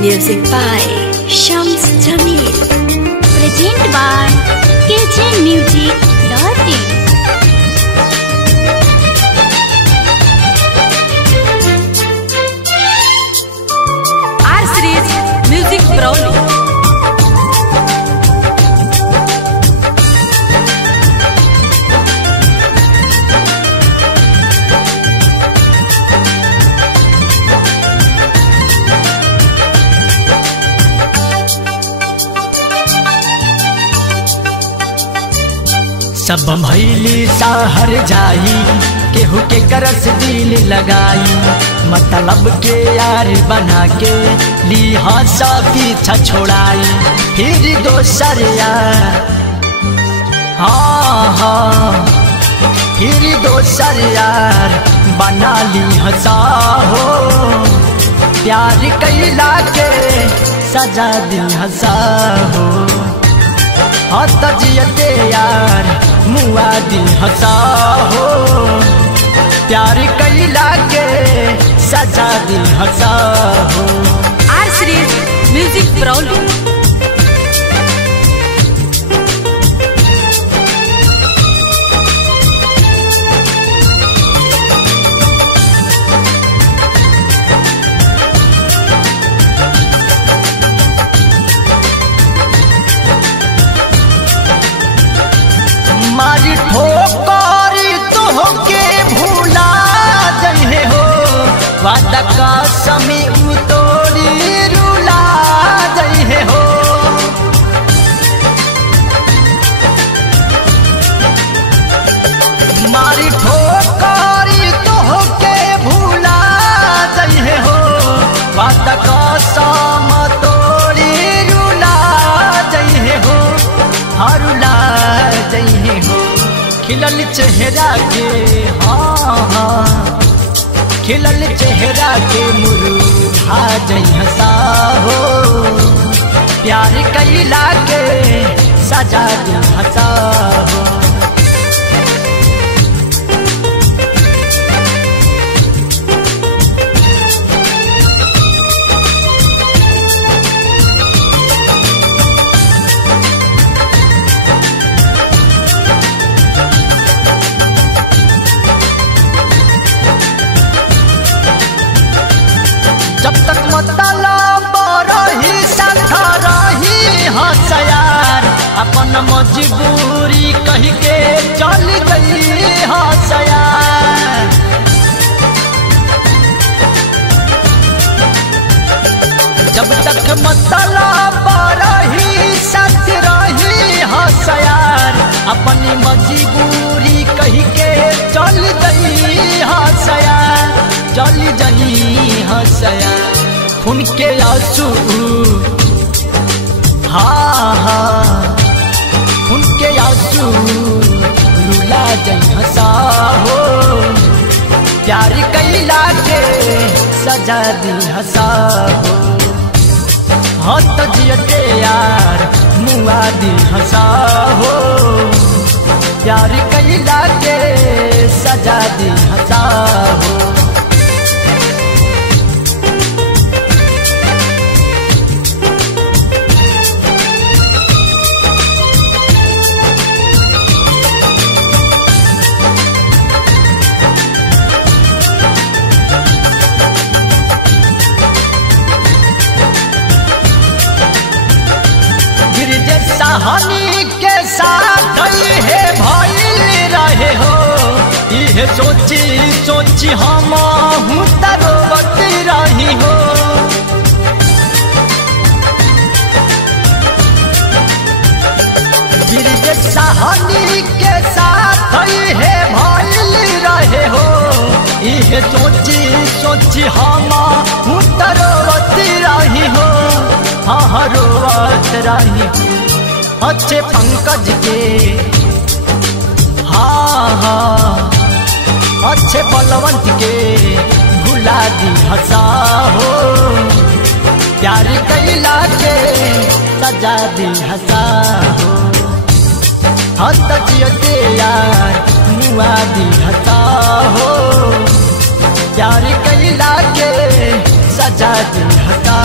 Music by Shams Jamil. Presented by KJmusic.in. R Series Music Proudly. सब भैली साहर जाई केहू के करस दिल लगाई मतलब के यार बना के लिहा सा पीछा छोड़ाई फिर दोसर यार हाँ फिर दोसर यार बना ली हंसा हो प्यार कैला के सजा दी हंसा हो हत जियते यार मुआ दी हंसा हो प्यार कैला के सजा दी हंसा हो। R Series Music Proudly. मारी ठोकर तोहके भूला जहे हो वादा का समय उतोड़ी रुला जहे हो मारी ठोकर तोहके भूला जहे हो वादा का समय तोड़ी रुला जहे हो हरुला जहे हो खिलल चेहरा के हाँ खिलल चेहरा के मुरुझा जई हंसा हो प्यार कैला के सजा दी हंसा हो। जब तक मतलब रही साथ रही हसयार अपन मजबूरी कह के चल गई हसयार जब तक मतलब रही साथ रही हसयार अपनी मजबूरी कह के चल गई हसयार चल जली हंसया खून के आंसू हाँ खून के आंसू रुला जई हंसा हो प्यार कैला के सजा दी हंसा हो हत जियते यार मुआ दी हंसा हो प्यार कैला के सजा दी हंसा हो। कहानी के साथ है भइल रहे हो ये सोची सोची हम तरवत रही हो कहानी के साथ है भइल रहे हो ये सोची सोची हम तरवत रही हो हाँ रोवत रही हो अच्छे पंकज के हाँ अच्छे बलवंत के भुला दी हंसा हो प्यार कैला के सजा दी हंसा हो हत जियते यार मुआ दी हंसा हो प्यार कैला के सजा दी हंसा